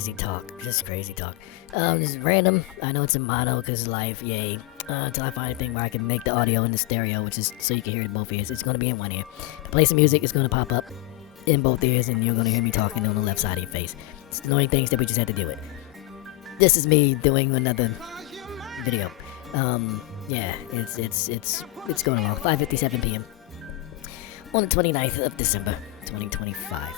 crazy talk. Just crazy talk. This is random. I know it's a mono because life, yay. Until I find a thing where I can make the audio in the stereo, which is so you can hear it in both ears. It's going to be in one ear. If I play some music, it's going to pop up in both ears, and you're going to hear me talking on the left side of your face. It's annoying things that we just had to do it. This is me doing another video. Yeah, it's going along. 5:57 p.m. on the 29th of December, 2025.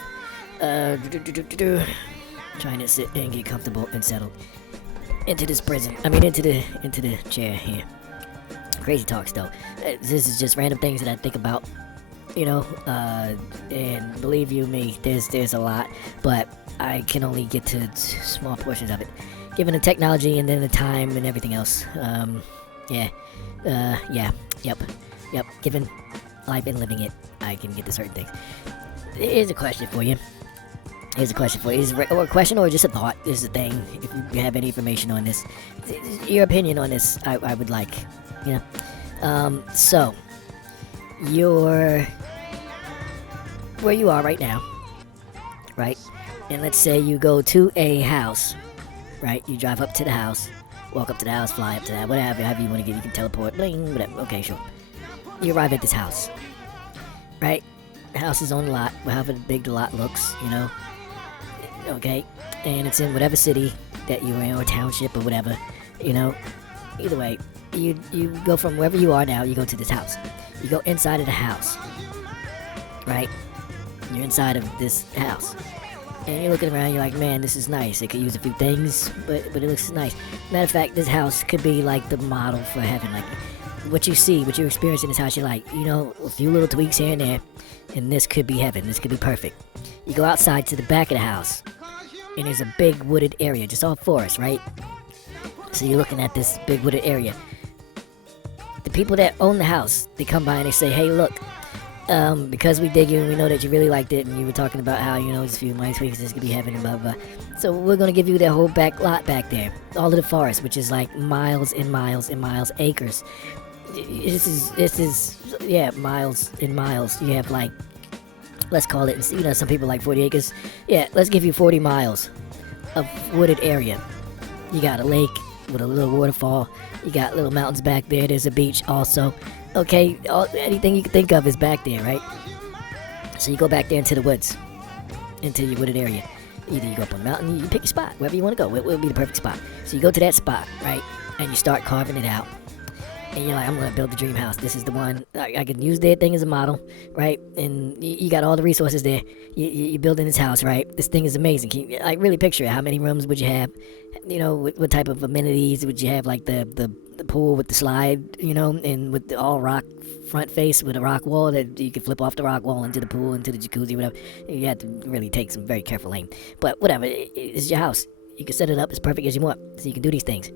Trying to sit and get comfortable and settled into this prison. I mean, into the chair here. Crazy talks though. This is just random things that I think about, you know. And believe you me, there's a lot, but I can only get to small portions of it, given the technology and then the time and everything else. Yep. Given life and living it, I can get to certain things. Here's a question for you. Is it a question or just a thought? This is a thing. If you have any information on this, your opinion on this, I would like. You know. So, where you are right now, right? And let's say you go to a house, right? You drive up to the house, walk up to the house, fly up to that, whatever, however you want to get. You can teleport, bling, whatever. Okay, sure. You arrive at this house, right? The house is on the lot, however big the lot looks, you know. Okay, and it's in whatever city that you're in, or township, or whatever, you know. Either way, you go from wherever you are now, you go to this house. You go inside of the house, right? You're inside of this house, and you're looking around, you're like, man, this is nice. It could use a few things, but it looks nice. Matter of fact, this house could be like the model for heaven. Like, what you see, what you experience in this house, you're like, you know, a few little tweaks here and there, and this could be heaven. This could be perfect. You go outside to the back of the house, and there's a big wooded area, just all forest, right? So you're looking at this big wooded area. The people that own the house, they come by and they say, hey, look, because we dig you and we know that you really liked it, and you were talking about how, you know, just a few minor tweaks, this could be heaven and blah, blah, blah. So we're going to give you that whole back lot back there, all of the forest, which is like miles and miles and miles, acres. This is, yeah, miles and miles. You have like, let's call it, you know, some people like 40 acres. Yeah, let's give you 40 miles of wooded area. You got a lake with a little waterfall. You got little mountains back there. There's a beach also. Okay, anything you can think of is back there, right? So you go back there into the woods, into your wooded area. Either you go up on the mountain, you pick your spot, wherever you want to go. It will be the perfect spot. So you go to that spot, right? And you start carving it out. And you're like, I'm going to build the dream house. This is the one. I can use their thing as a model, right? And you got all the resources there. You're building this house, right? This thing is amazing. Can you, like, really picture it? How many rooms would you have? You know, what type of amenities would you have? Like the pool with the slide, you know, and with the all rock front face with a rock wall that you can flip off the rock wall into the pool, into the jacuzzi, whatever. You have to really take some very careful aim. But whatever, it's your house. You can set it up as perfect as you want, so you can do these things.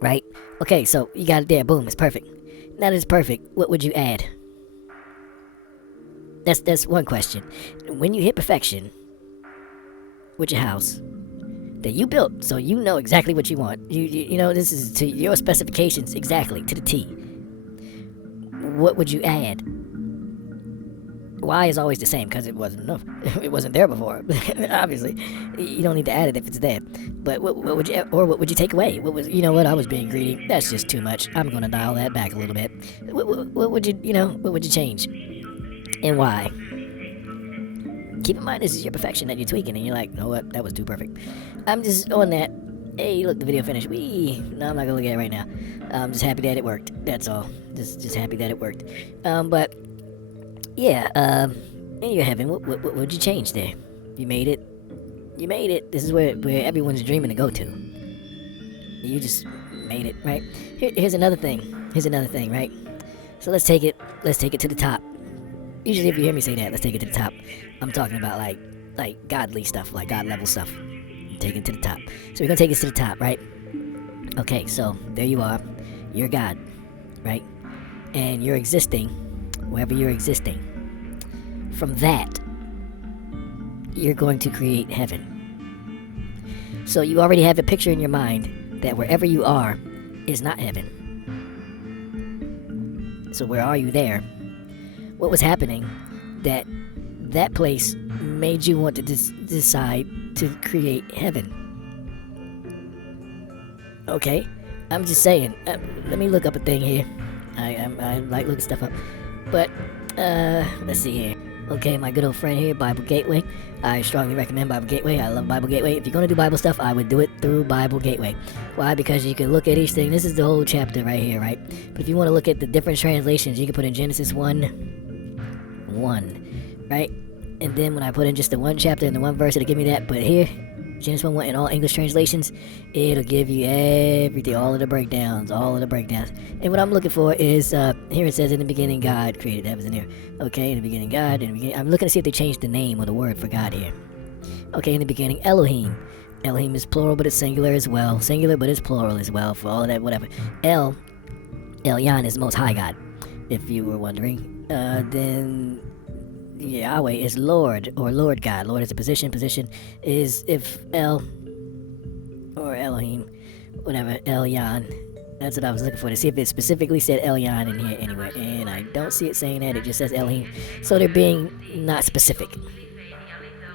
Right? Okay, so you got it there. Boom, it's perfect. Now that it's perfect, what would you add? That's one question. When you hit perfection with your house that you built, so you know exactly what you want. You know, this is to your specifications exactly, to the T. What would you add? Y is always the same because it wasn't enough. It wasn't there before. Obviously, you don't need to add it if it's there. But what would you, or what would you take away? What was, you know what? I was being greedy. That's just too much. I'm gonna dial that back a little bit. What would you, you know, what would you change, and why? Keep in mind, this is your perfection that you're tweaking, and you're like, you know what? That was too perfect. I'm just on that. Hey, look, the video finished. No, I'm not gonna look at it right now. I'm just happy that it worked. That's all. Just happy that it worked. But. Yeah, in your heaven, what would you change there? You made it. You made it. This is where everyone's dreaming to go to. You just made it, right? Here's another thing. Right? So let's take it to the top. Usually if you hear me say that, let's take it to the top, I'm talking about like godly stuff, like God level stuff. Take it to the top. So we're gonna take it to the top, right? Okay, so there you are. You're God, right? And you're existing wherever you're existing. From that, you're going to create heaven. So you already have a picture in your mind that wherever you are is not heaven. So where are you there? What was happening that place made you want to decide to create heaven. Okay, I'm just saying. Let me look up a thing here. I like looking stuff up. But, let's see here. Okay, my good old friend here, Bible Gateway. I strongly recommend Bible Gateway. I love Bible Gateway. If you're going to do Bible stuff, I would do it through Bible Gateway. Why? Because you can look at each thing. This is the whole chapter right here, right? But if you want to look at the different translations, you can put in Genesis 1:1, right? And then when I put in just the one chapter and the one verse, it'll give me that. But here, Genesis 1:1 in all English translations, it'll give you everything, all of the breakdowns. And what I'm looking for is, here it says, in the beginning God created the heavens and the earth. Okay, in the beginning God, I'm looking to see if they changed the name or the word for God here. Okay, in the beginning, Elohim. Elohim is plural, but it's singular as well. Singular, but it's plural as well, for all of that, whatever. Elyon is the Most High God, if you were wondering. Then Yahweh is Lord, or Lord God. Lord is a position. Position is if El, or Elohim, whatever, Elyon. That's what I was looking for, to see if it specifically said Elyon in here anywhere. And I don't see it saying that. It just says Elohim. So they're being not specific.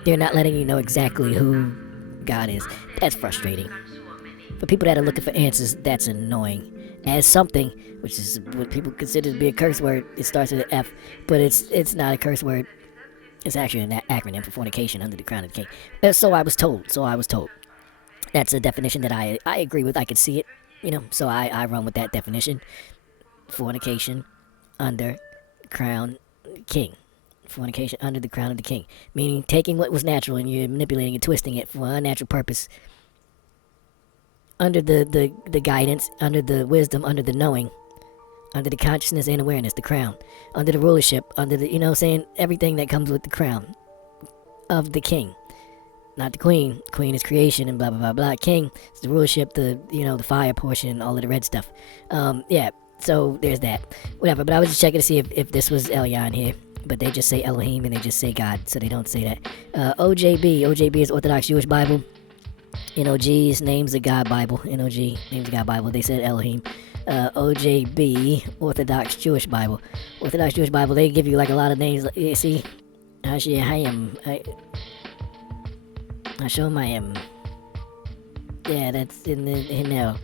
They're not letting you know exactly who God is. That's frustrating. For people that are looking for answers, that's annoying. As something, which is what people consider to be a curse word, it starts with an F, but it's not a curse word. It's actually an acronym for fornication under the crown of the king. So I was told. That's a definition that I agree with. I can see it, so I run with that definition. Fornication under crown king. Fornication under the crown of the king. Meaning taking what was natural and you're manipulating and twisting it for an unnatural purpose. Under the guidance, under the wisdom, under the knowing, under the consciousness and awareness, the crown, under the rulership, under the, saying everything that comes with the crown of the king, not the queen. Queen is creation and blah, blah, blah, blah. King is the rulership, the fire portion, all of the red stuff. Yeah, so there's that. Whatever, but I was just checking to see if this was Elyon here. But they just say Elohim and they just say God, so they don't say that. OJB is Orthodox Jewish Bible. NOG's Names of God Bible. NOG, Names of God Bible. They said Elohim. OJB, Orthodox Jewish Bible. Orthodox Jewish Bible, they give you like a lot of names. You see? Hashem. Hashem. Yeah, that's in there.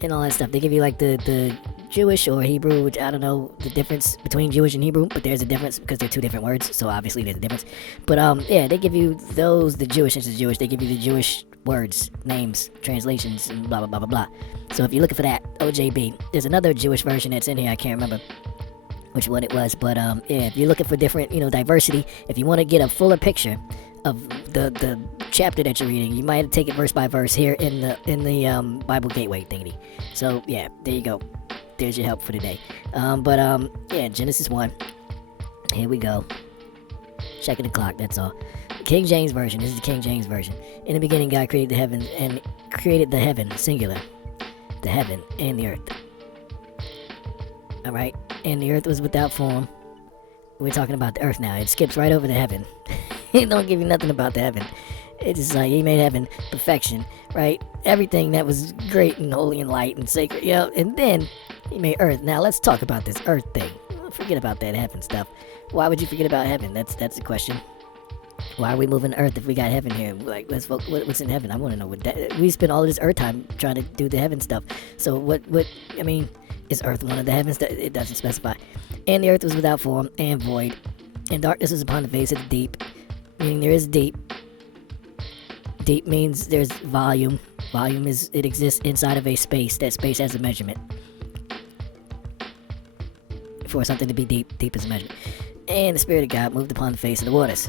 And all that stuff. They give you like the Jewish or Hebrew, which I don't know the difference between Jewish and Hebrew, but there's a difference because they're two different words, so obviously there's a difference. But yeah, they give you those, the Jewish is Jewish, they give you the Jewish words, names, translations, and blah, blah, blah, blah, blah. So if you're looking for that, OJB, there's another Jewish version that's in here, I can't remember which one it was, but yeah, if you're looking for different, diversity, if you want to get a fuller picture of the chapter that you're reading, you might take it verse by verse here in the Bible Gateway thingy. So yeah, there you go. There's your help for today. Yeah, Genesis 1. Here we go. Checking the clock, that's all. King James Version. This is the King James Version. In the beginning, God created the heaven and created the heaven, singular. The heaven and the earth. Alright? And the earth was without form. We're talking about the earth now. It skips right over the heaven. It don't give you nothing about the heaven. It's just like, he made heaven, perfection, right? Everything that was great and holy and light and sacred, and then he made earth. Now let's talk about this earth thing. Forget about that heaven stuff. Why would you forget about heaven? That's the question. Why are we moving to earth if we got heaven here? Like, let's vote. What's in heaven? I want to know what that. We spend all of this earth time trying to do the heaven stuff. So what? I mean, is earth one of the heavens? It doesn't specify. And the earth was without form and void, and darkness was upon the face of the deep. Meaning there is deep. Deep means there's volume. Volume is it exists inside of a space. That space has a measurement. For something to be deep, deep is a measurement. And the Spirit of God moved upon the face of the waters.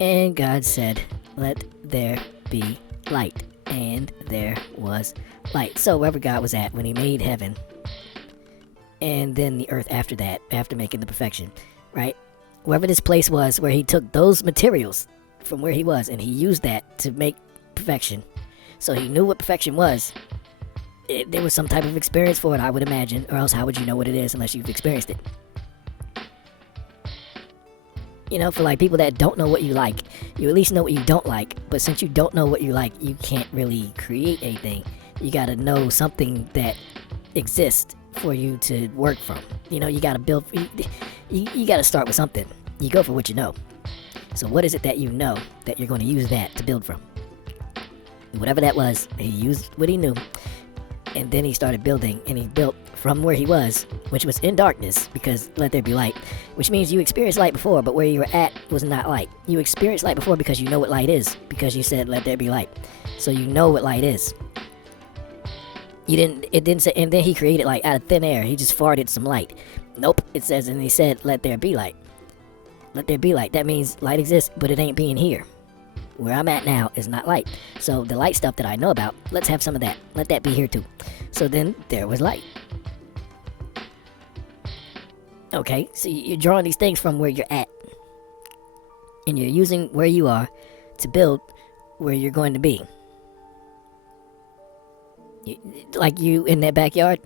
And God said, let there be light. And there was light. So wherever God was at when he made heaven, and then the earth after that, after making the perfection, right? Wherever this place was where he took those materials from where he was and he used that to make perfection. So he knew what perfection was. There was some type of experience for it, I would imagine, or else how would you know what it is unless you've experienced it? For like people that don't know what you like, you at least know what you don't like, but since you don't know what you like, you can't really create anything. You gotta know something that exists for you to work from. You gotta build, you gotta start with something. You go for what you know. So what is it that you know that you're going to use that to build from? Whatever that was, he used what he knew, and then he started building, and he built from where he was, which was in darkness, because let there be light, which means you experienced light before, but where you were at was not light. You experienced light before because you know what light is, because you said let there be light. So you know what light is. It didn't say, and then he created like out of thin air. He just farted some light. Nope, it says, and he said let there be light. Let there be light. That means light exists, but it ain't being here. Where I'm at now is not light. So the light stuff that I know about, let's have some of that. Let that be here too. So then there was light. Okay, so you're drawing these things from where you're at. And you're using where you are to build where you're going to be. Like you in that backyard,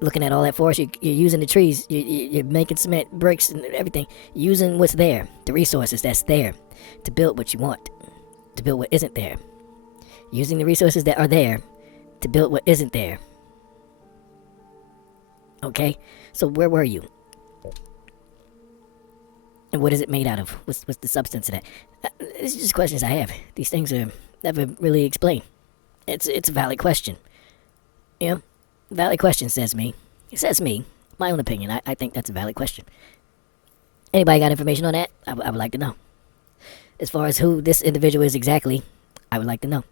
looking at all that forest, you're using the trees, you're making cement, bricks, and everything. Using what's there, the resources that's there, to build what you want, to build what isn't there. Using the resources that are there to build what isn't there. Okay, so where were you? And what is it made out of? What's the substance of that? These are just questions I have. These things are never really explained. It's a valid question. You know, valid question says me. It says me. My own opinion. I think that's a valid question. Anybody got information on that? I would like to know. As far as who this individual is exactly, I would like to know.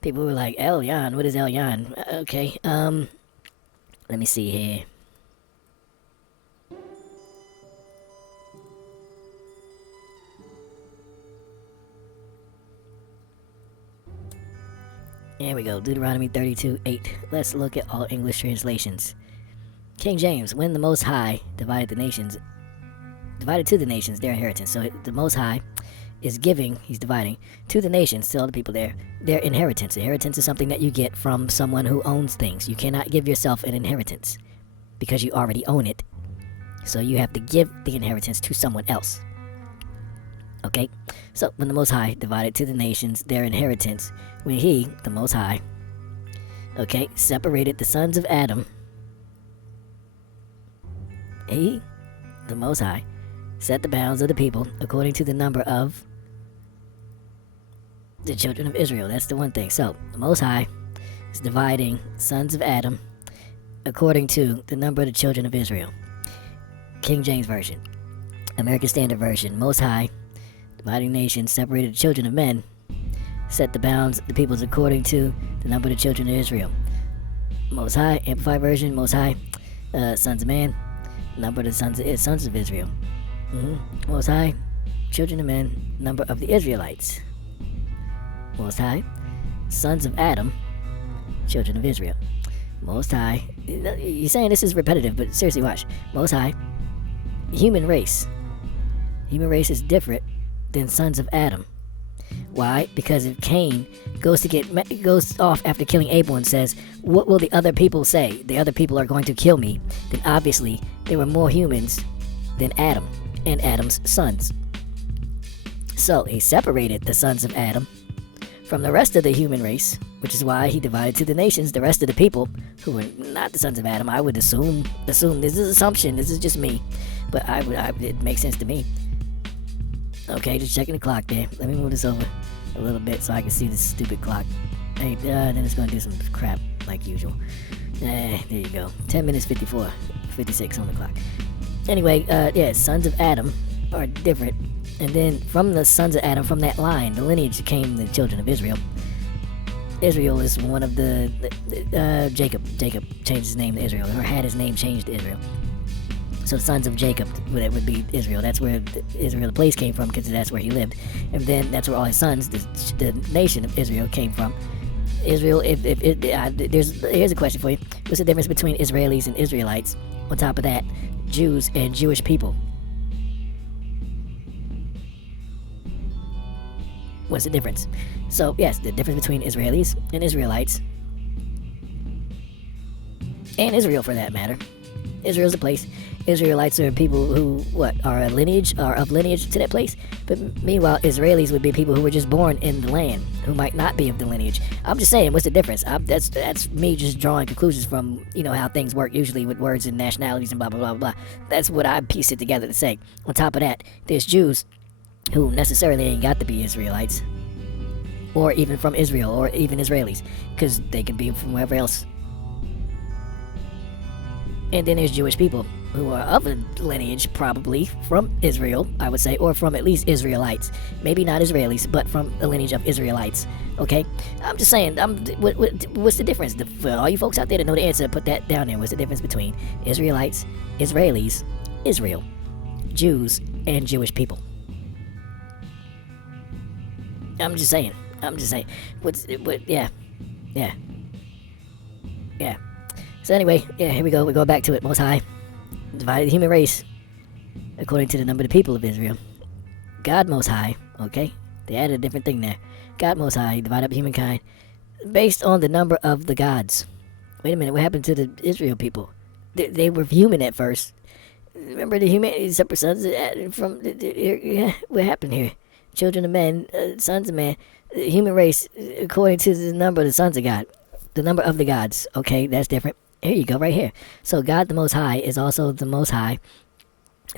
People were like, Elyon, what is Elyon? Okay, let me see here. There we go, Deuteronomy 32:8. Let's look at all English translations. King James, when the Most High divided to the nations their inheritance. So the Most High is giving, he's dividing, to the nations, to all the people there, their inheritance. Inheritance is something that you get from someone who owns things. You cannot give yourself an inheritance because you already own it. So you have to give the inheritance to someone else. Okay? So when the Most High divided to the nations their inheritance, when he, the Most High, okay, separated the sons of Adam, he, the Most High, set the bounds of the people according to the number of the children of Israel. That's the one thing. So the Most High is dividing sons of Adam according to the number of the children of Israel. King James Version. American Standard Version. Most High, dividing nations, separated the children of men, set the bounds of the peoples according to the number of the children of Israel. Most High, Amplified Version. Most High, sons of man, number of the sons of Israel. Most High, children of men, number of the Israelites. Most High, sons of Adam, children of Israel. Most High, you're saying this is repetitive, but seriously watch. Most High, human race. Human race is different than sons of Adam. Why? Because if Cain goes off after killing Abel and says, what will the other people say? The other people are going to kill me. Then obviously there were more humans than Adam and Adam's sons. So he separated the sons of Adam from the rest of the human race, which is why he divided to the nations the rest of the people who were not the sons of Adam. I would assume this is assumption, this is just me, but it makes sense to me. Okay, just checking the clock there. Let me move this over a little bit so I can see this stupid clock. Hey, then it's gonna do some crap like usual. There you go. 10 minutes 56 on the clock. Anyway, yeah, sons of Adam are different. And then from the sons of Adam, from that line, the lineage came the children of Israel. Israel is one of Jacob. Jacob changed his name to Israel, or had his name changed to Israel. So the sons of Jacob, that would be Israel. That's where Israel, the place, came from, because that's where he lived. And then that's where all his sons, the nation of Israel, came from. Israel, here's a question for you. What's the difference between Israelis and Israelites? On top of that, Jews and Jewish people. What's the difference? So, yes, the difference between Israelis and Israelites, and Israel for that matter. Israel's a place. Israelites are people who, are of lineage to that place. But meanwhile, Israelis would be people who were just born in the land, who might not be of the lineage. I'm just saying, what's the difference? That's me just drawing conclusions from, how things work usually with words and nationalities and blah, blah, blah, blah. That's what I pieced it together to say. On top of that, there's Jews who necessarily ain't got to be Israelites, or even from Israel, or even Israelis, because they can be from wherever else. And then there's Jewish people who are of a lineage, probably from Israel, I would say, or from at least Israelites. Maybe not Israelis, but from the lineage of Israelites. Okay? I'm just saying, what's the difference? For all you folks out there that know the answer, put that down there. What's the difference between Israelites, Israelis, Israel, Jews, and Jewish people? I'm just saying. Yeah. So anyway, here we go. We go back to it. Most High divided the human race according to the number of the people of Israel. God Most High, okay? They added a different thing there. God Most High divided up humankind based on the number of the gods. Wait a minute, what happened to the Israel people? They were human at first. Remember the humanity, separate sons from... what happened here? Children of men, sons of man, the human race according to the number of the sons of God. The number of the gods. Okay, that's different. Here you go, right here. So God the Most High is also the Most High,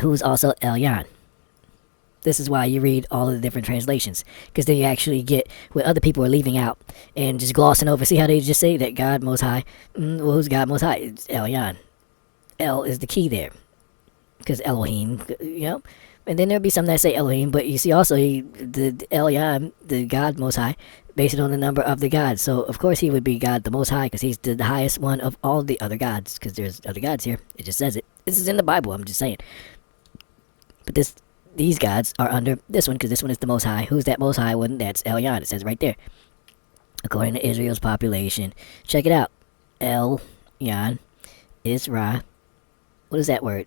who's also Elyon. This is why you read all of the different translations, because then you actually get what other people are leaving out and just glossing over. See how they just say that God Most High? Well, who's God Most High? It's Elyon. El is the key there, because Elohim, And then there'll be some that say Elohim, but you see also the Elyon, the God Most High, based on the number of the gods. So, of course, he would be God the Most High, because he's the highest one of all the other gods, because there's other gods here. It just says it. This is in the Bible, I'm just saying. But these gods are under this one, because this one is the Most High. Who's that Most High one? That's Elyon. It says right there. According to Israel's population. Check it out. Elyon, Isra. What is that word?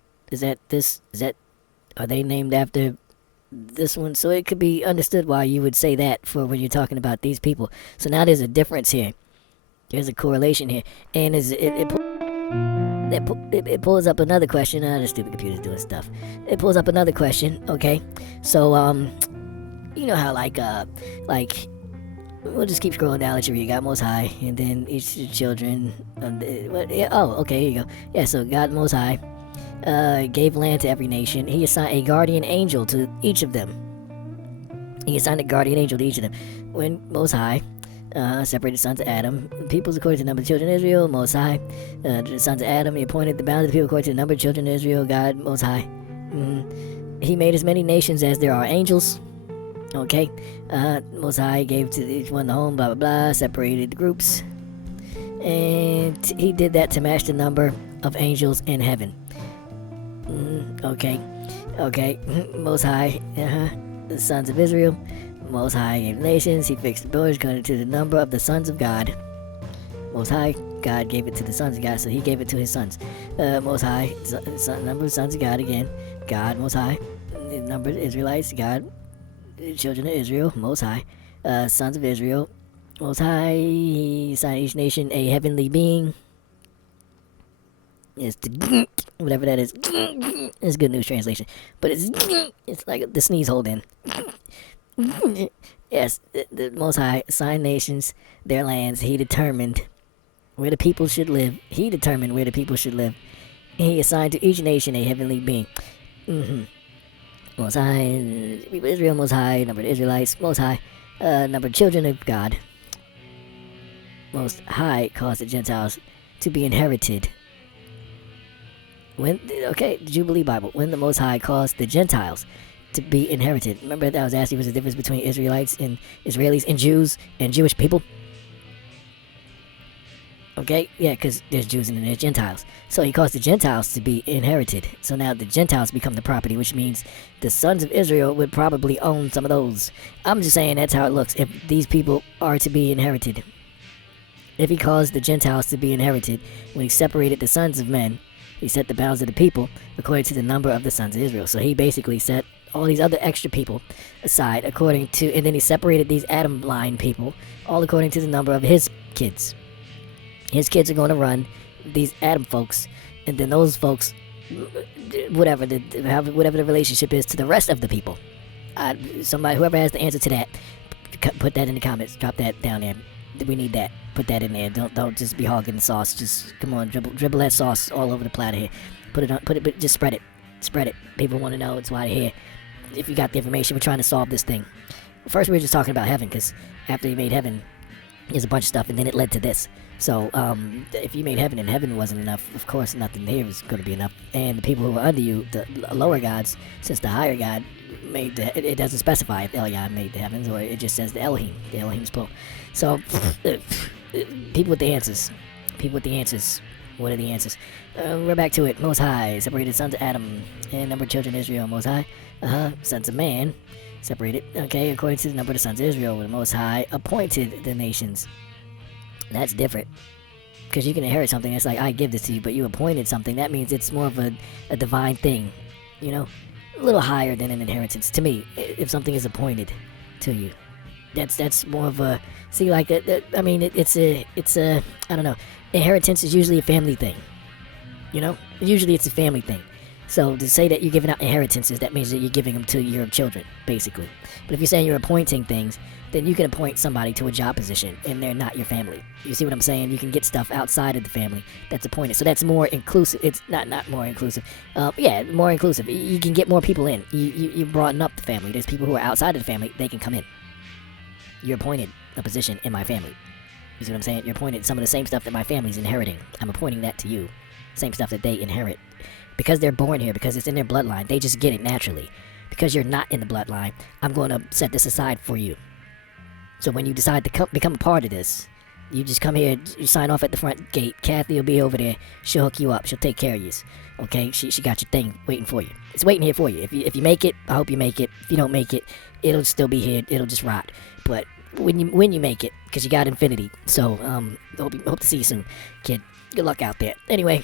Are they named after this one? So it could be understood why you would say that for when you're talking about these people. So now there's a difference here. There's a correlation here. And it pulls up another question. The stupid computer's doing stuff. It pulls up another question, okay? So, you know how, we'll just keep scrolling down, let you read. God Most High, and then each children. Okay, here you go. Yeah, so God Most High gave land to every nation. He assigned a guardian angel to each of them. When Most High separated the sons of Adam, peoples according to the number of children of Israel. Most High, the sons of Adam, he appointed the bounds of the people according to the number of children of Israel. God Most High. He made as many nations as there are angels. Okay. Most High gave to each one the home, blah, blah, blah, separated the groups. And he did that to match the number of angels in heaven. Okay. Most High, the sons of Israel. Most High gave nations. He fixed the borders according to the number of the sons of God. Most High, God gave it to the sons of God, so he gave it to his sons. Most High, number of sons of God again. God, Most High. The number of Israelites, God. The children of Israel, Most High. Sons of Israel, Most High. He assigned each nation a heavenly being. It's the whatever that is. It's Good News Translation, but it's like the sneeze hold in. Yes, the Most High assigned nations their lands. He determined where the people should live. He assigned to each nation a heavenly being. Most High, people of Israel, Most High, number of Israelites, Most High, number of children of God. Most High caused the Gentiles to be inherited. The Jubilee Bible, when the Most High caused the Gentiles to be inherited. Remember that I was asking what's the difference between Israelites and Israelis and Jews and Jewish people? Okay, yeah, because there's Jews and then there's Gentiles. So he caused the Gentiles to be inherited. So now the Gentiles become the property, which means the sons of Israel would probably own some of those. I'm just saying that's how it looks if these people are to be inherited. If he caused the Gentiles to be inherited, when he separated the sons of men, he set the bounds of the people according to the number of the sons of Israel. So he basically set all these other extra people aside and then he separated these Adam line people all according to the number of his kids. His kids are going to run these Adam folks, and then those folks, whatever the relationship is to the rest of the people. Whoever has the answer to that, put that in the comments. Drop that down there. We need that. Put that in there. Don't just be hogging the sauce. Just come on, dribble that sauce all over the platter here. Just spread it. People want to know it's why they're here. if you got the information, we're trying to solve this thing. First, we were just talking about heaven, because after he made heaven, there's a bunch of stuff, and then it led to this. So, if you made heaven and heaven wasn't enough, of course, nothing here is going to be enough. And the people who were under you, the lower gods, since the higher God made it doesn't specify if Elyon made the heavens, or it just says the Elohim. The Elohim's plural. So, people with the answers. People with the answers. What are the answers? We're back to it. Most High separated sons of Adam and numbered children of Israel. Most High, sons of man separated. Okay, according to the number of the sons of Israel, the Most High appointed the nations. That's different, because you can inherit something that's like, I give this to you, but you appointed something. That means it's more of a divine thing, you know, a little higher than an inheritance to me. If something is appointed to you, that's more of a, see, like I mean, it's a I don't know. Inheritance is usually a family thing, you know. Usually it's a family thing. So to say that you're giving out inheritances, that means that you're giving them to your children, basically. But if you're saying you're appointing things, then you can appoint somebody to a job position, and they're not your family. You see what I'm saying? You can get stuff outside of the family that's appointed. So that's more inclusive. It's not more inclusive. Yeah, more inclusive. You can get more people in. You broaden up the family. There's people who are outside of the family. They can come in. You're appointed a position in my family. You see what I'm saying? You're appointed some of the same stuff that my family's inheriting. I'm appointing that to you. Same stuff that they inherit. Because they're born here, because it's in their bloodline, they just get it naturally. Because you're not in the bloodline, I'm going to set this aside for you. So when you decide to become a part of this, you just come here, you sign off at the front gate. Kathy will be over there. She'll hook you up. She'll take care of you. Okay? She got your thing waiting for you. It's waiting here for you. If you make it, I hope you make it. If you don't make it, it'll still be here. It'll just rot. But when you make it, because you got infinity. So hope to see you soon, kid. Good luck out there. Anyway,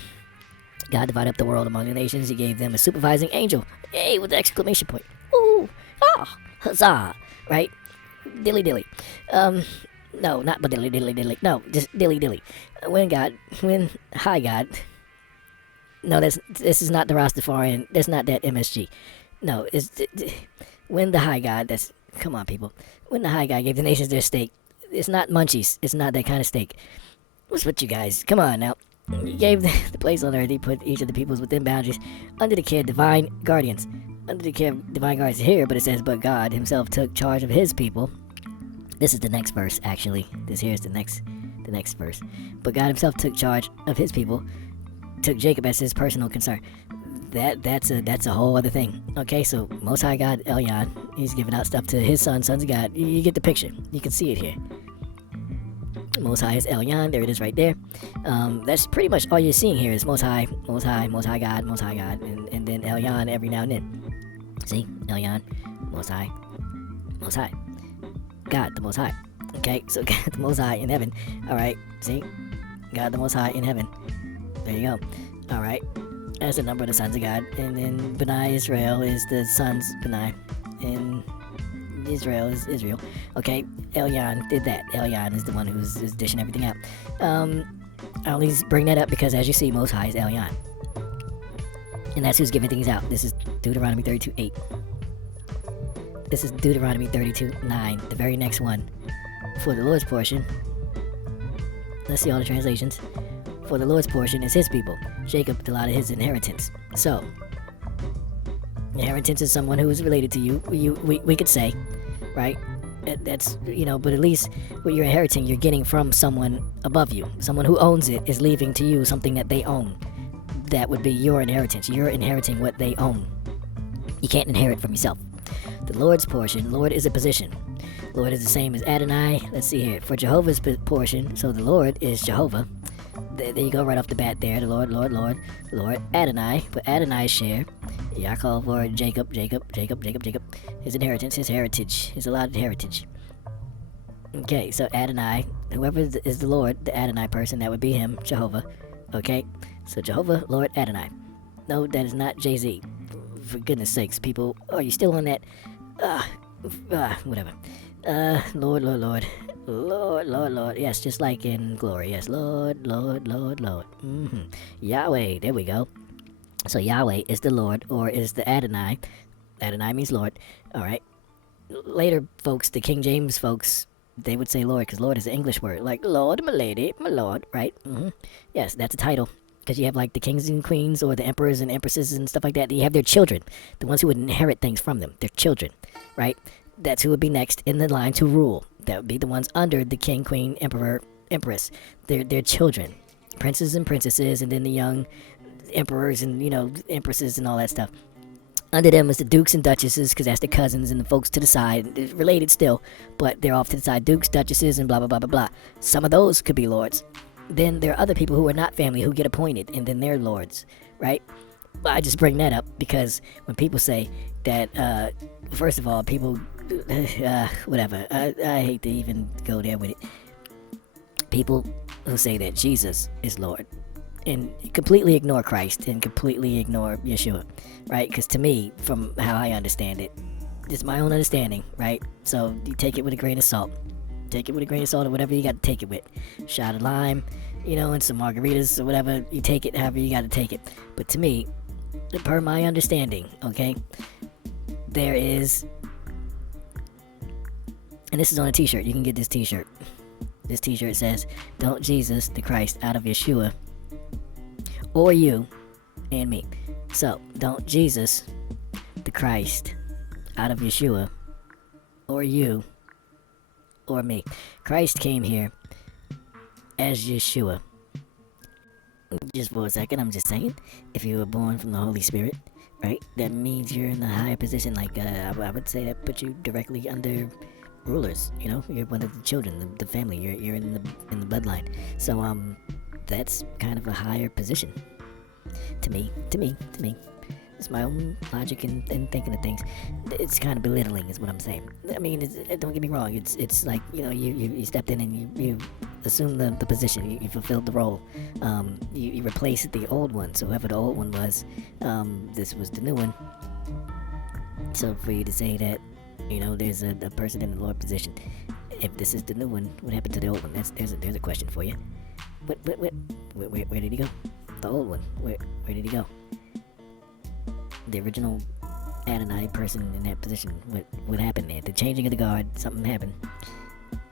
God divided up the world among the nations. He gave them a supervising angel. Hey, with the exclamation point. Ooh, ah, huzzah, right? Dilly dilly. No, not but dilly dilly dilly. No, just dilly dilly. When high God. No, this is not the Rastafarian. That's not that MSG. No, when the high God. Come on, people. When the high God gave the nations their stake, it's not munchies. It's not that kind of steak. What's with you guys? Come on now. He gave the place on earth. He put each of the peoples within boundaries under the care of divine guardians. Under the care of divine guardians here, but it says, but God himself took charge of his people. This is the next verse, actually. This here is the next verse. But God himself took charge of his people, took Jacob as his personal concern. That's a whole other thing. Okay, so Most High God, Elyon, he's giving out stuff to his sons of God. You get the picture. You can see it here. Most High is Elyon. There it is right there. That's pretty much all you're seeing here is Most High, Most High, Most High God, Most High God, and then Elyon every now and then. See? Elyon, Most High, Most High. God, the Most High. Okay, so God, the Most High in heaven. Alright, see? God, the Most High in heaven. There you go. Alright. That's the number of the sons of God. And then Benai Israel is the sons Benai. And Israel is Israel. Okay, Elyon did that. Elyon is the one who's dishing everything out. I only bring that up because, as you see, Most High is Elyon. And that's who's giving things out. This is Deuteronomy 32:8. This is Deuteronomy 32:9. The very next one. For the Lord's portion. Let's see all the translations. For the Lord's portion is his people. Jacob allotted his inheritance. So, inheritance is someone who is related to you. We could say, right? That's, but at least what you're inheriting, you're getting from someone above you. Someone who owns it is leaving to you something that they own. That would be your inheritance. You're inheriting what they own. You can't inherit from yourself. The Lord's portion, Lord is a position. Lord is the same as Adonai. Let's see here. For Jehovah's portion, so the Lord is Jehovah. There you go, right off the bat there. The Lord, Adonai. But Adonai's share. Yaakov, or Jacob. His inheritance, his heritage, his allotted heritage. Okay, so Adonai, whoever is the Lord, the Adonai person, that would be him, Jehovah. Okay, so Jehovah, Lord, Adonai. No, that is not Jay-Z. For goodness sakes, people, are you still on that? Whatever. Lord. Yes, just like in glory. Yes, Lord. Yahweh, there we go. So Yahweh is the Lord, or is the Adonai. Adonai means Lord. Alright. Later folks, the King James folks, they would say Lord, because Lord is an English word. Like, Lord, my lady, my Lord, right? Yes, that's a title. Because you have like the kings and queens or the emperors and empresses and stuff like that. You have their children, the ones who would inherit things from them, their children, right? That's who would be next in the line to rule. That would be the ones under the king, queen, emperor, empress. Their children, princes and princesses, and then the young emperors and, you know, empresses and all that stuff. Under them is the dukes and duchesses, because that's the cousins and the folks to the side, related still, but they're off to the side, dukes, duchesses, and blah, blah, blah, blah, blah. Some of those could be lords. Then there are other people who are not family who get appointed, and then they're lords, right? I just bring that up because when people say that, first of all, people, whatever, I hate to even go there with it. People who say that Jesus is Lord and completely ignore Christ and completely ignore Yeshua, right? Because to me, from how I understand it, it's my own understanding, right? So you take it with a grain of salt. Take it with a grain of salt or whatever you got to take it with. Shot of lime, you know, and some margaritas or whatever. You take it however you got to take it. But to me, per my understanding, okay, there is, and this is on a t-shirt. You can get this t-shirt. This t-shirt says, "Don't Jesus the Christ out of Yeshua or you and me." So, don't Jesus the Christ out of Yeshua or you or me. Christ came here as Yeshua. Just for a second, I'm just saying, if you were born from the Holy Spirit, right, that means you're in a higher position. Like, I would say that puts you directly under rulers. You know, you're one of the children, the family. You're in the bloodline. So that's kind of a higher position. To me. It's my own logic and thinking of things. It's kind of belittling, is what I'm saying. I mean, don't get me wrong. It's like, you know, you stepped in and you assumed the position. You fulfilled the role. You replaced the old one. So whoever the old one was, this was the new one. So for you to say that, you know, there's a person in the Lord position, if this is the new one, what happened to the old one? There's a question for you. Where did he go? The old one. Where did he go? The original Adonai person in that position. What happened there? The changing of the guard. Something happened.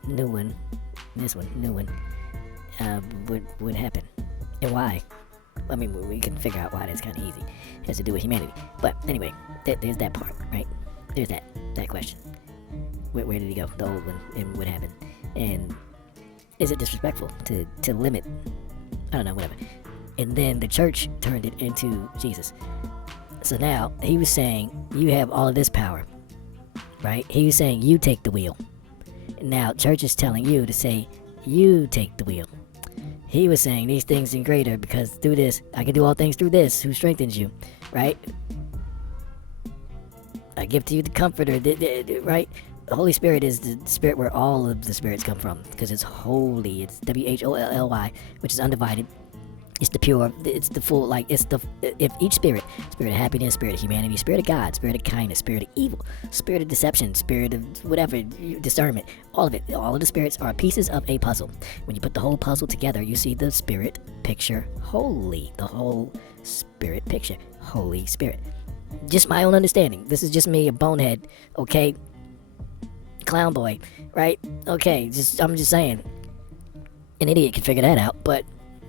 New one. This one. New one. What happened? And why? I mean, we can figure out why. That's kind of easy. It has to do with humanity. But anyway, there's that part, right? There's that question. Where did he go? The old one. And what happened? And is it disrespectful to limit? I don't know, whatever. And then the church turned it into Jesus. So now, he was saying, you have all of this power, right? He was saying, you take the wheel. Now, church is telling you to say, you take the wheel. He was saying, these things are greater because through this, I can do all things through this, who strengthens you, right? I give to you the comforter, right? The Holy Spirit is the spirit where all of the spirits come from because it's holy. It's WHOLLY, which is undivided. It's the pure, it's the full, like, if each spirit of happiness, spirit of humanity, spirit of God, spirit of kindness, spirit of evil, spirit of deception, spirit of whatever, discernment, all of it, all of the spirits are pieces of a puzzle. When you put the whole puzzle together, you see the spirit picture holy, the whole spirit picture, Holy Spirit. Just my own understanding. This is just me, a bonehead, okay? Clown boy, right? Okay, I'm just saying, an idiot can figure that out, but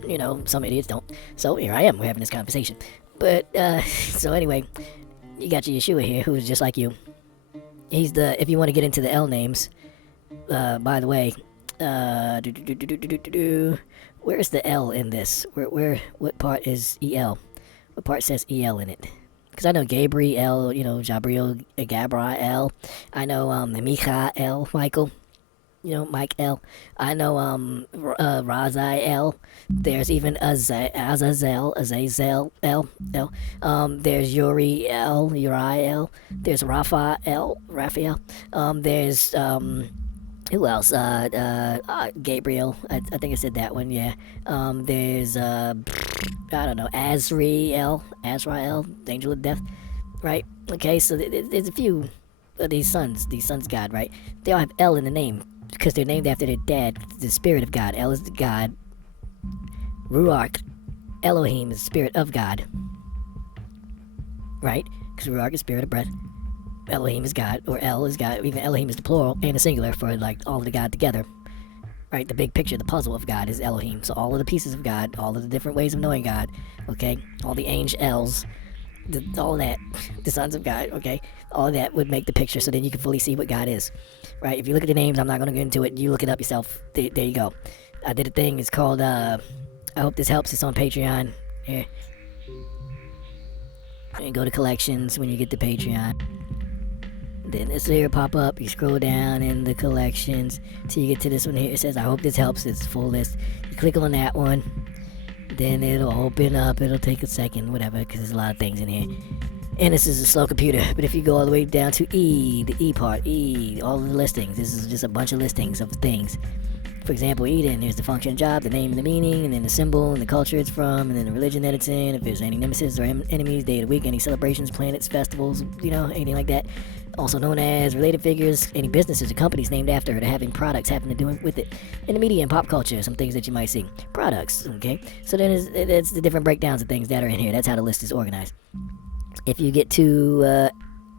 you know, some idiots don't. So here I am, we're having this conversation. But, so anyway, you got your Yeshua here, who's just like you. He's if you want to get into the L names, by the way, where's the L in this? What part is EL? What part says EL in it? Because I know Gabriel, you know, Jabriel, Gabriel. I know, Michael, Michael. You know, Mike L. I know, Raziel. There's even Azazel L. There's Uriel. There's Raphael. There's, who else? Gabriel. I think I said that one, yeah. There's, I don't know, Azrael, the angel of death, right? Okay, so there's a few of these sons God, right? They all have L in the name. Because they're named after their dad, the spirit of God. El is the God. Ruach, Elohim is the spirit of God. Right? Because Ruach is spirit of breath. Elohim is God, or El is God. Even Elohim is the plural and the singular for like all of the God together. right? The big picture, the puzzle of God is Elohim. So all of the pieces of God, all of the different ways of knowing God, okay, all the angels, all that, the sons of God, okay, all that would make the picture, so then you can fully see what God is, right? If you look at the names, I'm not going to get into it. You look it up yourself. There you go. I did a thing. It's called, I hope this helps. It's on Patreon. Here. And go to collections when you get to Patreon. Then this here pop up. You scroll down in the collections till you get to this one here. It says, I hope this helps. It's full list. You click on that one. Then it'll open up. It'll take a second, whatever, because there's a lot of things in here. And this is a slow computer. But if you go all the way down to E, the E part, E, all of the listings. This is just a bunch of listings of things. For example, Eden, there's the function, job, the name and the meaning, and then the symbol and the culture it's from, and then the religion that it's in, if there's any nemesis or enemies, day of the week, any celebrations, planets, festivals, you know, anything like that. Also known as related figures, any businesses or companies named after it or having products having to do with it. In the media and pop culture, some things that you might see. Products, okay? So then it's the different breakdowns of things that are in here. That's how the list is organized. If you get to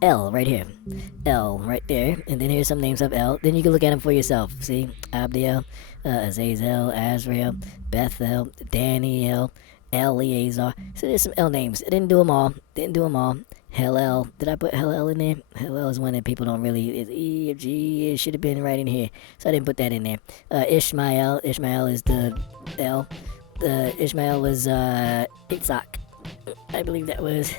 L right here, L right there, and then here's some names of L. Then you can look at them for yourself. See, Abdiel, Azazel, Azrael, Bethel, Daniel, Eleazar. So there's some L names. I didn't do them all. Helel. Did I put Helel in there? Helel is one that people don't really. It's E, G. It should have been right in here, so I didn't put that in there. Ishmael. Ishmael is the L. Ishmael was Isaac. I believe that was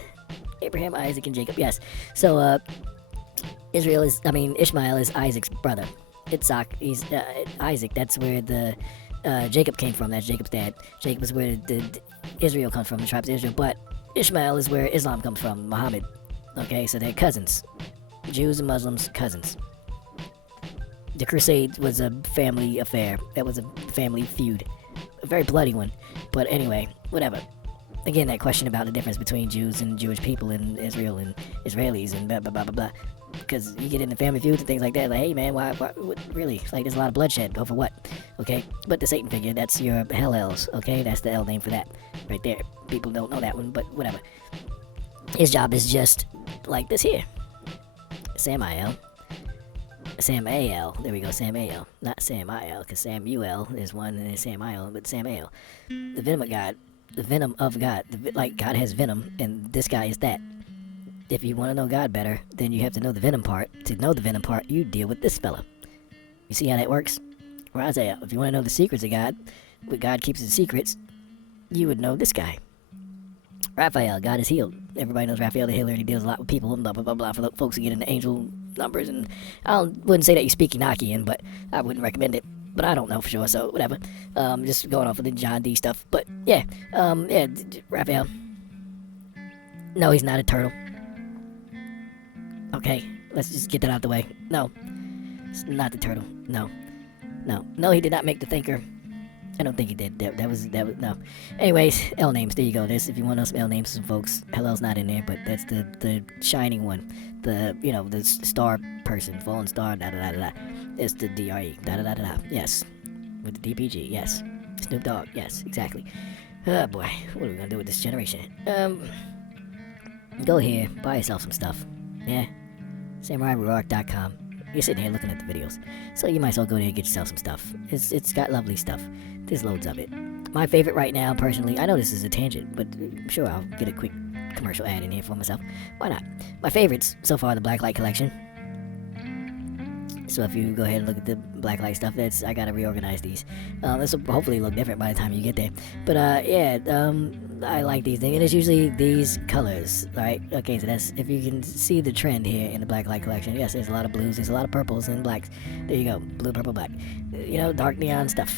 Abraham, Isaac, and Jacob. Yes. So Ishmael is Isaac's brother. He's Isaac. That's where the Jacob came from. That's Jacob's dad. Jacob is where the Israel comes from, the tribes of Israel. But Ishmael is where Islam comes from, Muhammad. Okay, so they're cousins. Jews and Muslims, cousins. The Crusade was a family affair. That was a family feud. A very bloody one. But anyway, whatever. Again, that question about the difference between Jews and Jewish people and Israel and Israelis and blah, blah, blah, blah, blah. Because you get into family feuds and things like that. Like, hey, man, why what, really? It's like there's a lot of bloodshed. Over what? Okay? But the Satan figure, that's your Helels. Okay? That's the L name for that. Right there. People don't know that one, but whatever. His job is just like this here. Samael. There we go, Samael. Not Samael, because Samuel is one and it's Samael, but Samael. The venom of God. The venom of God. Like, God has venom, and this guy is that. If you want to know God better, then you have to know the venom part. To know the venom part, you deal with this fella. You see how that works? Or Isaiah, if you want to know the secrets of God, what God keeps his secrets, you would know this guy. Raphael, God is healed. Everybody knows Raphael the healer, and he deals a lot with people, and blah, blah, blah, blah, for the folks who get into angel numbers. And I wouldn't say that you speak Enochian, but I wouldn't recommend it. But I don't know for sure, so whatever. Just going off of the John D stuff. But yeah, Raphael. No, he's not a turtle. Okay, let's just get that out the way. No, it's not the turtle. No, he did not make the thinker. I don't think he did. That was no. Anyways, L names. There you go. This, if you want to know some L names, some folks. Helel's not in there, but that's the shining one. The star person, fallen star. Da da da da da. It's the DRE. Da da da da da. Yes, with the DPG. Yes, Snoop Dogg. Yes, exactly. Oh boy, what are we gonna do with this generation? Go here, buy yourself some stuff. Yeah, SamuraiRuach.com. You're sitting here looking at the videos, so you might as well go there and get yourself some stuff. It's got lovely stuff. There's loads of it. My favorite right now, personally, I know this is a tangent, but I'm sure I'll get a quick commercial ad in here for myself. Why not? My favorites so far, the Blacklight collection. So if you go ahead and look at the Blacklight stuff, I gotta reorganize these. This will hopefully look different by the time you get there. But I like these things, and it's usually these colors, right? Okay, so that's, if you can see the trend here in the Blacklight collection. Yes, there's a lot of blues, there's a lot of purples and blacks. There you go, blue, purple, black. Dark neon stuff.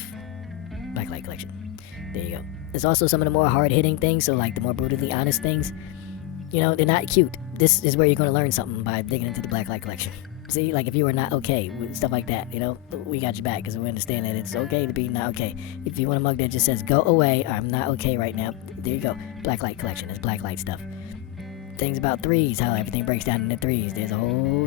Blacklight collection. There you go. There's also some of the more hard-hitting things, so like the more brutally honest things. They're not cute. This is where you're going to learn something by digging into the Blacklight collection. See, like if you were not okay with stuff like that, we got you back because we understand that it's okay to be not okay. If you want a mug that just says, go away, I'm not okay right now, there you go. Blacklight collection. That's Blacklight stuff. Things about threes, how everything breaks down into threes. There's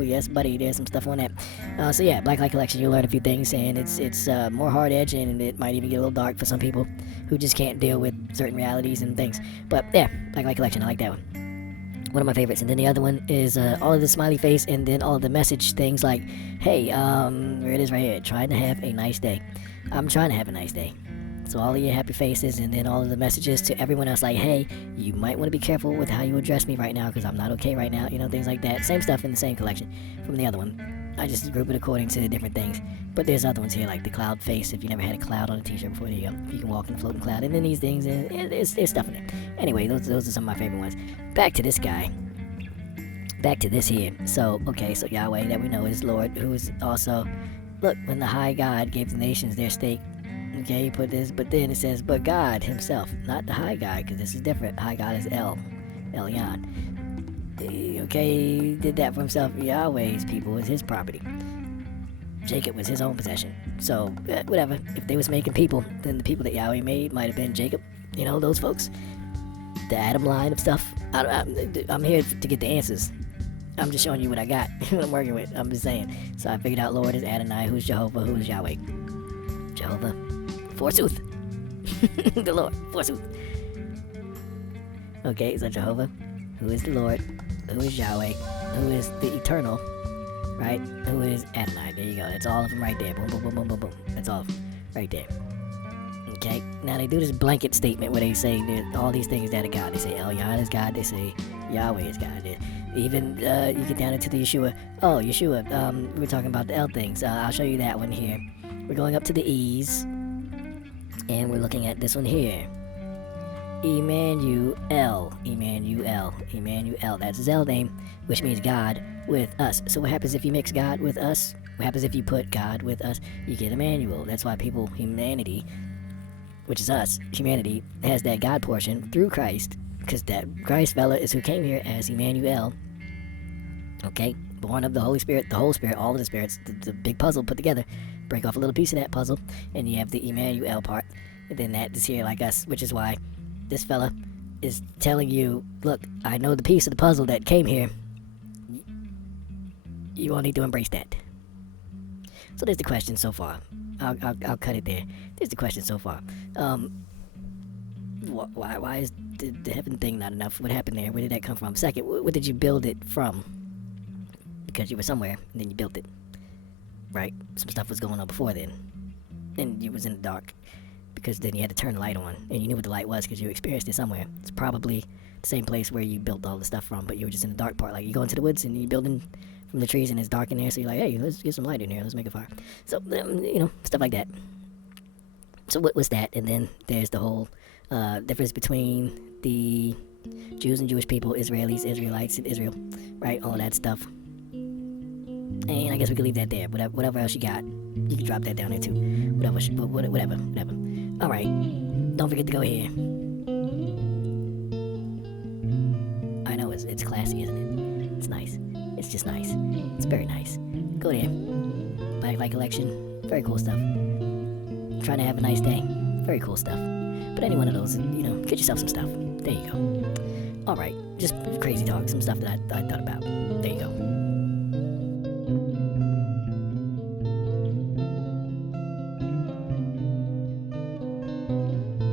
yes, buddy, there's some stuff on that. So yeah, Blacklight collection, you'll learn a few things, and it's more hard edge, and it might even get a little dark for some people who just can't deal with certain realities and things. But yeah, Blacklight collection, I like that one. One of my favorites. And then the other one is all of the smiley face, and then all of the message things like, hey, where it is right here, trying to have a nice day. I'm trying to have a nice day. So all of your happy faces, and then all of the messages to everyone else like, hey, you might want to be careful with how you address me right now, because I'm not okay right now, things like that. Same stuff in the same collection from the other one. I just group it according to the different things. But there's other ones here, like the cloud face. If you never had a cloud on a t-shirt before, there you go. You can walk in a floating cloud. And then these things, there's stuff in it. Anyway, those are some of my favorite ones. Back to this guy. Back to this here. So, okay, so Yahweh, that we know is Lord, who is also, look, when the high God gave the nations their stake, okay, he put this, but then it says, but God himself, not the high God, because this is different. High God is Elyon. Okay, he did that for himself. Yahweh's people was his property. Jacob was his own possession. So, whatever. If they was making people, then the people that Yahweh made might have been Jacob. Those folks. The Adam line of stuff. I'm here to get the answers. I'm just showing you what I got, what I'm working with. I'm just saying. So I figured out Lord is Adonai, who's Jehovah, who is Yahweh. Jehovah, forsooth. The Lord, forsooth. Okay, so Jehovah, who is the Lord, who is Yahweh, who is the eternal, right? Who is Adonai. There you go. That's all of them right there. Boom, boom, boom, boom, boom, boom. That's all of them right there. Okay, now they do this blanket statement where they say that all these things that are God. They say Elyon is God. They say Yahweh is God. Even you get down into the Yeshua. Oh, Yeshua. We're talking about the L things. I'll show you that one here. We're going up to the E's, and we're looking at this one here. EmmanuEL. That's his L name, which means God with us. So what happens if you mix God with us? What happens if you put God with us? You get Emmanuel. That's why humanity, which is us, humanity, has that God portion through Christ, because that Christ fella is who came here as Emmanuel. Okay, born of the Holy Spirit, the whole Spirit, all of the spirits, the big puzzle put together. Break off a little piece of that puzzle, and you have the Emmanuel part, and then that is here like us, which is why this fella is telling you, look, I know the piece of the puzzle that came here. You all need to embrace that. So there's the question so far. I'll cut it there. There's the question so far. Why is the heaven thing not enough? What happened there? Where did that come from? Second, what did you build it from? Because you were somewhere, and then you built it. Right? Some stuff was going on before then. And you was in the dark. Because then you had to turn the light on. And you knew what the light was because you experienced it somewhere. It's probably the same place where you built all the stuff from, but you were just in the dark part. Like, you go into the woods, and you're building from the trees, and it's dark in there, so you're like, hey, let's get some light in here. Let's make a fire. So, stuff like that. So what was that? And then there's the whole difference between the Jews and Jewish people, Israelis, Israelites, and Israel, right? All that stuff. And I guess we could leave that there. Whatever else you got, you can drop that down there too. Whatever. All right. Don't forget to go here. I know it's classy, isn't it? It's nice. It's just nice. It's very nice. Go there. Blacklight collection. Very cool stuff. Trying to have a nice day. Very cool stuff. But any one of those, get yourself some stuff. There you go. Alright, just crazy talk, some stuff that I thought about. There you go.